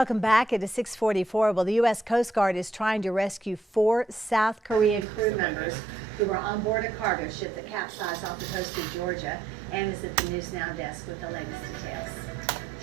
Welcome back. It is 6:44. Well, the U.S. Coast Guard is trying to rescue 4 South Korean crew members who were on board a cargo ship that capsized off the coast of Georgia. Ann is at the News Now desk with the latest details.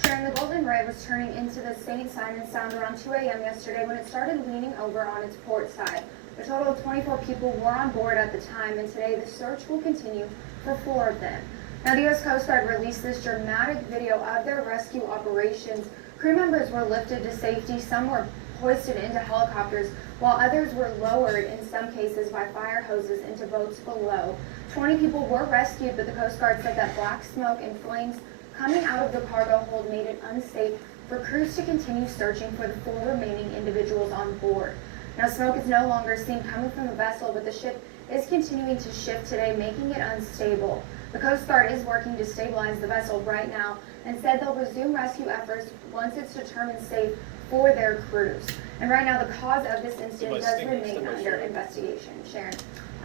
Sharon, the Golden Ray was turning into the St. Simon Sound around 2 a.m. yesterday when it started leaning over on its port side. A total of 24 people were on board at the time, and today the search will continue for 4 of them. Now, the U.S. Coast Guard released this dramatic video of their rescue operations. Crew members were lifted to safety, some were hoisted into helicopters, while others were lowered, in some cases by fire hoses, into boats below. 20 people were rescued, but the Coast Guard said that black smoke and flames coming out of the cargo hold made it unsafe for crews to continue searching for the 4 remaining individuals on board. Now, smoke is no longer seen coming from the vessel, but the ship is continuing to shift today, making it unstable. The Coast Guard is working to stabilize the vessel right now and said they'll resume rescue efforts once it's determined safe for their crews. And right now, the cause of this incident does remain under investigation. Sharon.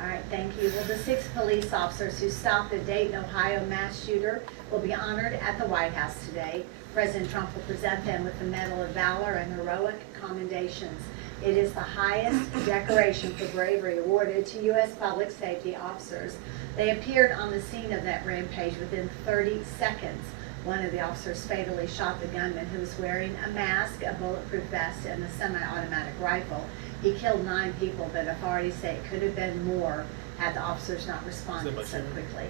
All right, thank you. Well, the 6 police officers who stopped the Dayton, Ohio mass shooter will be honored at the White House today. President Trump will present them with the Medal of Valor and heroic commendations. It is the highest decoration for bravery awarded to U.S. public safety officers. They appeared on the scene of that rampage within 30 seconds. One of the officers fatally shot the gunman, who was wearing a mask, a bulletproof vest, and a semi-automatic rifle. He killed 9 people, but authorities say it could have been more had the officers not responded so quickly.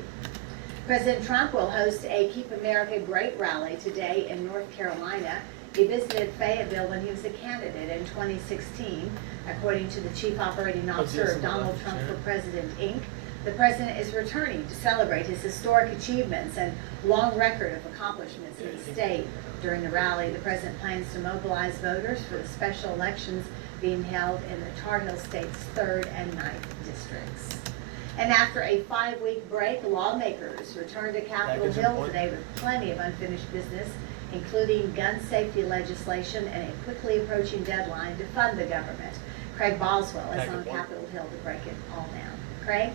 President Trump will host a Keep America Great rally today in North Carolina. He visited Fayetteville when he was a candidate in 2016. According to the chief operating officer of Donald Trump for President, Inc., the president is returning to celebrate his historic achievements and long record of accomplishments in the state. During the rally, the president plans to mobilize voters for the special elections being held in the Tar Heel State's 3rd and 9th districts. And after a 5-week break, lawmakers returned to Capitol Hill today with plenty of unfinished business, including gun safety legislation and a quickly approaching deadline to fund the government. Craig Boswell is on Capitol Hill to break it all down. Craig?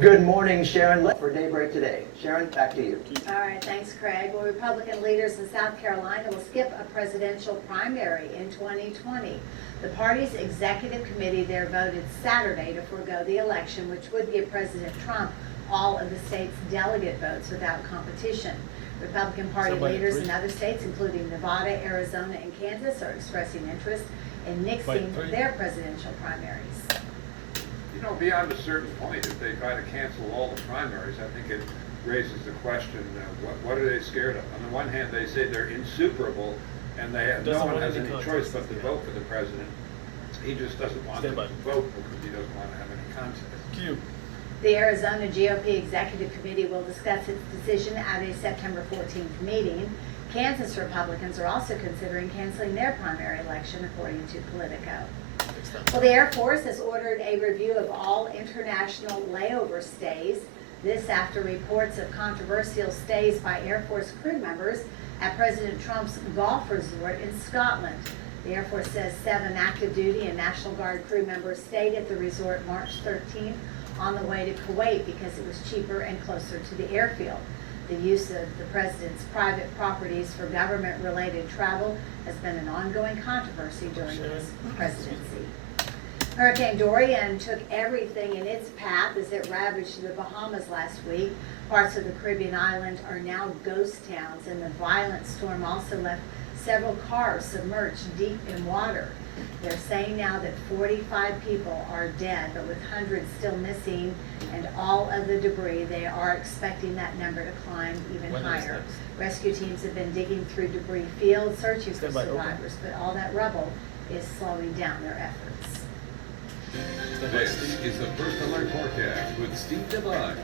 Good morning, Sharon. For Daybreak today. Sharon, back to you. All right, thanks, Craig. Well, Republican leaders in South Carolina will skip a presidential primary in 2020. The party's executive committee there voted Saturday to forego the election, which would give President Trump all of the state's delegate votes without competition. Republican Party leaders in other states, including Nevada, Arizona, and Kansas, are expressing interest in nixing their presidential primaries. You know, beyond a certain point, if they try to cancel all the primaries, I think it raises the question, what are they scared of? On the one hand, they say they're insuperable, and no one has any choice but to vote for the president. He just doesn't want to vote because he doesn't want to have any contest. The Arizona GOP Executive Committee will discuss its decision at a September 14th meeting. Kansas Republicans are also considering canceling their primary election, according to Politico. Well, the Air Force has ordered a review of all international layover stays. This after reports of controversial stays by Air Force crew members at President Trump's golf resort in Scotland. The Air Force says 7 active duty and National Guard crew members stayed at the resort March 13th on the way to Kuwait because it was cheaper and closer to the airfield. The use of the president's private properties for government-related travel has been an ongoing controversy during his presidency. Hurricane Dorian took everything in its path as it ravaged the Bahamas last week. Parts of the Caribbean island are now ghost towns, and the violent storm also left several cars submerged deep in water. They're saying now that 45 people are dead, but with hundreds still missing and all of the debris, they are expecting that number to climb even higher. Rescue teams have been digging through debris fields, searching for survivors, but all that rubble is slowing down their efforts. This is the First Alert Forecast with Steve Devine.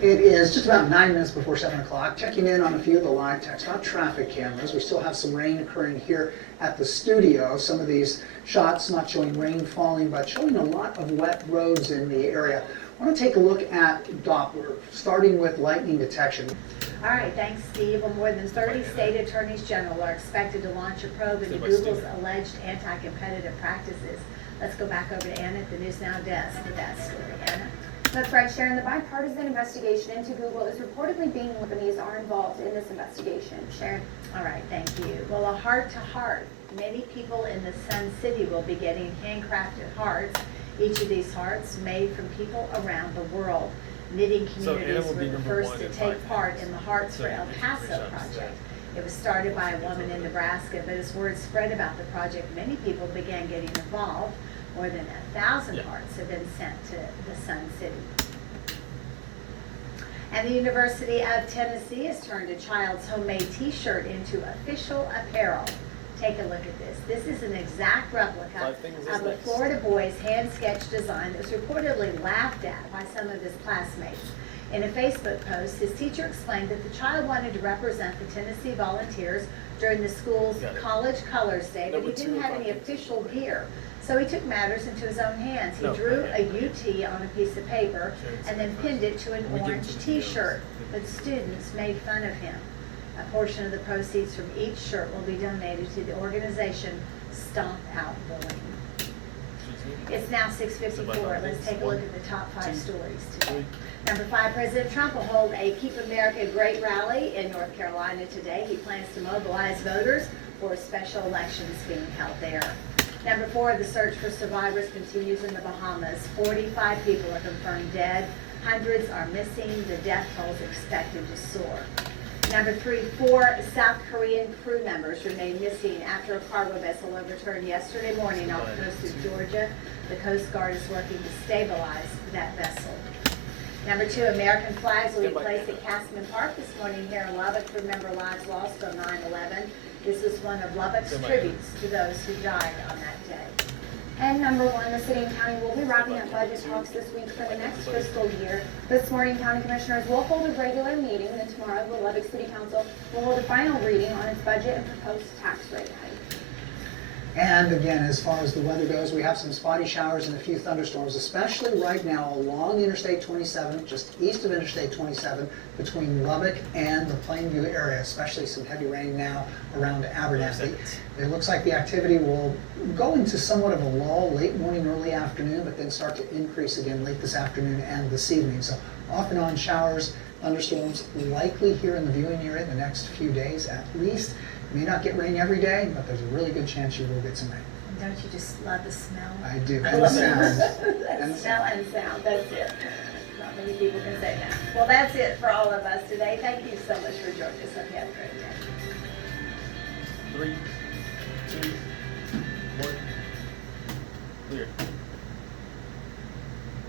It is just about 9 minutes before 7 o'clock. Checking in on a few of the live TxDOT traffic cameras. We still have some rain occurring here at the studio. Some of these shots not showing rain falling, but showing a lot of wet roads in the area. I want to take a look at Doppler, starting with lightning detection. All right, thanks, Steve. Well, more than 30 state attorneys general are expected to launch a probe into Google's alleged anti-competitive practices. Let's go back over to Anna at the News Now desk with that story. Anna? That's right, Sharon. The bipartisan investigation into Google is reportedly being companies are involved in this investigation. Sharon. All right, thank you. Well, a heart-to-heart. Many people in the Sun City will be getting handcrafted hearts. Each of these hearts made from people around the world. Knitting communities will were be the number first one to in take 5 part minutes. in the Hearts So for El you can Paso reach out to project. Zach. It was started by a woman in Nebraska, but as word spread about the project, many people began getting involved. More than 1,000 Yeah. hearts have been sent to the Sun City. And the University of Tennessee has turned a child's homemade t-shirt into official apparel. Take a look at this. This is an exact replica 5 things is of a next. Florida boy's hand-sketched design that was reportedly laughed at by some of his classmates. In a Facebook post, his teacher explained that the child wanted to represent the Tennessee Volunteers during the school's Got it. College Colors Day, but he Number 2 didn't have of any 5 things. official gear. So he took matters into his own hands. He No, drew not a yet. UT on a piece of paper and then pinned it to an We get orange to the t-shirt. videos. But students made fun of him. A portion of the proceeds from each shirt will be donated to the organization Stomp Out Bullying. It's now 6:54. Let's take a look at the top 5 stories today. Number 5, President Trump will hold a Keep America Great rally in North Carolina today. He plans to mobilize voters for special elections being held there. Number 4, the search for survivors continues in the Bahamas. 45 people are confirmed dead. Hundreds are missing. The death toll is expected to soar. Number 3, 4 South Korean crew members remain missing after a cargo vessel overturned yesterday morning off the coast of Georgia. The Coast Guard is working to stabilize that vessel. Number 2, American flags will be placed at Castman Park this morning here in Lubbock to remember lives lost on 9/11. This is one of Lubbock's tributes to those who died on that day. And number 1, the city and county will be wrapping up budget talks this week for the next fiscal year. This morning, county commissioners will hold a regular meeting, and then tomorrow, the Lubbock City Council will hold a final reading on its budget and proposed tax rate hike. And again, as far as the weather goes, we have some spotty showers and a few thunderstorms, especially right now along Interstate 27, just east of Interstate 27, between Lubbock and the Plainview area, especially some heavy rain now around Abernathy. It looks like the activity will go into somewhat of a lull late morning, early afternoon, but then start to increase again late this afternoon and this evening. So off and on showers, thunderstorms likely here in the viewing area in the next few days at least. You may not get rain every day, but there's a really good chance you will get some rain. And don't you just love the smell? I do, I and the love sound. that And the smell sound. and sound, that's it. Not many people can say that. Well, that's it for all of us today. Thank you so much for joining us. Hope you have a great day. 3, 2, 1, clear.